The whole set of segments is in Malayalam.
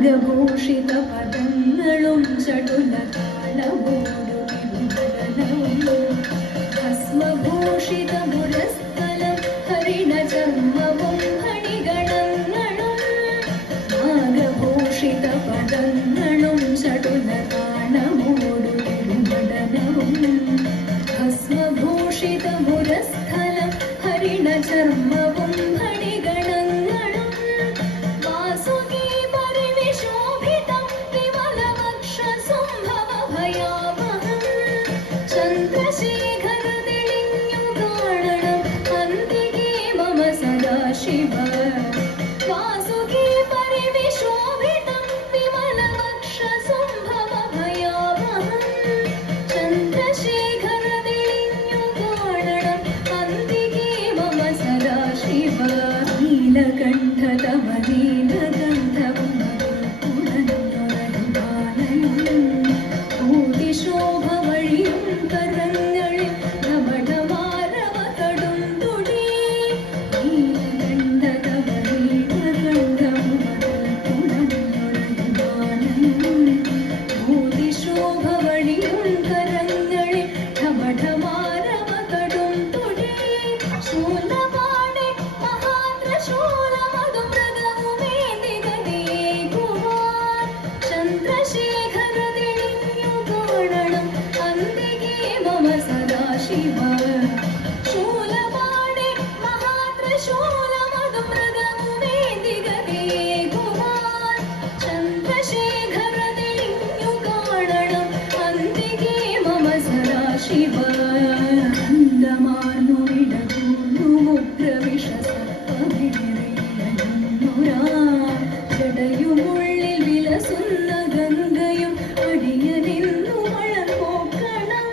നാഗഭൂഷിതപദങ്ങളും ചടുലതാളമോടും ഭസ്മഭൂഷിതപുരസ്ഥലം ഹരിണചർമ്മവും ഹണിഗണങ്ങളും നാഗഭൂഷിതപദങ്ങളും ചടുലതാളമോടും ഭസ്മഭൂഷിതപുരസ്ഥലം ഹരിണചർമ്മവും ഹണിഗണങ്ങളും വാസുകി പരിവിശോഭിതം വിമലവക്ഷസുംഭവഭയാവഹം ചന്ദ്രശേഖര തെളിഞ്ഞു കാണണം അന്തികേ മമ സദാശിവ വാസുകി പരിവിശോഭിതം വിമലവക്ഷസുംഭവഭയാവഹം ചന്ദ്രശേഖര തെളിഞ്ഞു കാണണം അന്തികേ മമ സദാശിവ നീലകണ്ഠതമ നീലകണ്ഠവും ഭൂതിശോഭ വഴിയും കരങ്ങളിൽ നവടമാരവ കടും തുടി നീലകണ്ഠതമ നീലകണ്ഠവും ഭൂതിശോഭ വഴിയും കരങ്ങളിൽ നവടമാരവ കടും തുടി ശൂലപാണി മഹാത്രശൂലമതു മൃഗവുമേന്തികനേകുവാൻ ചന്ദ്രശേഖര തെളിഞ്ഞു കാണണം അന്തികേ മമ സദാശിവ ശൂലപാണി മഹാത്രശൂലമതു മൃഗവുമേന്തികനേകുവാൻ ചന്ദ്രശേഖര തെളിഞ്ഞു കാണണം അന്തികേ മമ സദാശിവ അന്തമാർന്നു വിടകൂർന്നു മുദ്രവിഷസർപ്പമേറിയുരാ ജടയുമുള്ളിൽ വിലസുന്ന ഗംഗയും അടിയനിന്നു മഴൽ പോക്കണം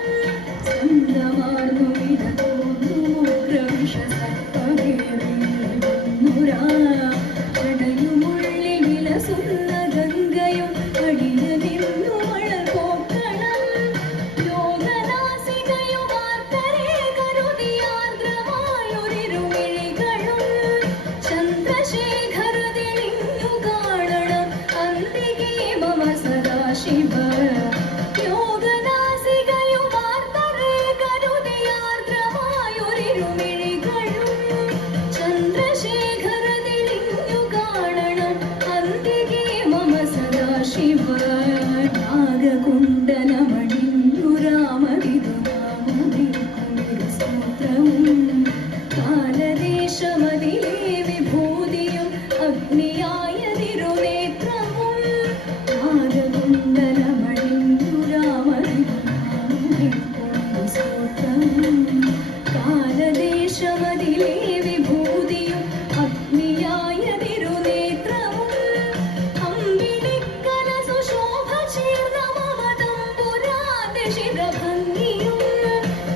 സ്വന്തമാർന്നു വിടകൂർന്നു മുദ്രവിഷസർപ്പമേറിയുരാ ജടയുമുള്ളിൽ വിലസുന്ന ഗംഗയും അടിയനിന്നു മഴൽ പോക്കണം യോഗനാസികയുമാർക്കരെ കരുതിയാർദ്രമായൊരിരുമിഴികളും ചന്ദ്രശേഖര തെളിഞ്ഞു കാണണം അന്തികേ മമ സദാശിവ യോഗനാസികയുമാർക്കരെ കരുതിയാർദ്രമായൊരിരുമിഴികളും ചന്ദ്രശേഖര തെളിഞ്ഞു കാണണം അന്തികേ മമ സദാശിവ നാഗകുണ്ടലമണിഞ്ഞു രാമവിദുരാമവിൽക്കുമിരു സ്തോത്രവും കാലദേശമതിലേ വിഭൂതിയും അഗ്നിയായ തിരുനേത്രവും നാഗകുണ്ടലമണിഞ്ഞു രാമവിദുരാമവിൽക്കുമിരു സ്തോത്രവും കാലദേശമതിലേ വിഭൂതിയും അഗ്നിയായ തിരുനേത്രവും അമ്പിളിക്കലസു ശോഭ ചേർന്ന മമതമ്പുരാതിശിരഭംഗിയും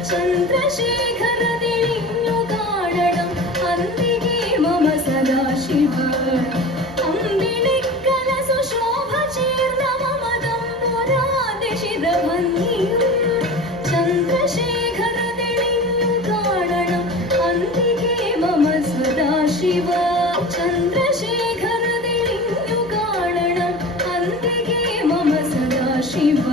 ചന്ദ്രശേഖര തെളിഞ്ഞു കാണണം അന്തികേ മമ സദാശിവ അമ്പിളിക്കലസു ശോഭ ചേർന്ന മമതമ്പുരാതിശിരഭംഗിയും ചന്ദ്രശേഖര തെളിഞ്ഞു കാണണം അന്തികേ മമ സദാശിവ ചന്ദ്രശേഖര തെളിഞ്ഞു കാണണം അന്തികേ മമ സദാശിവ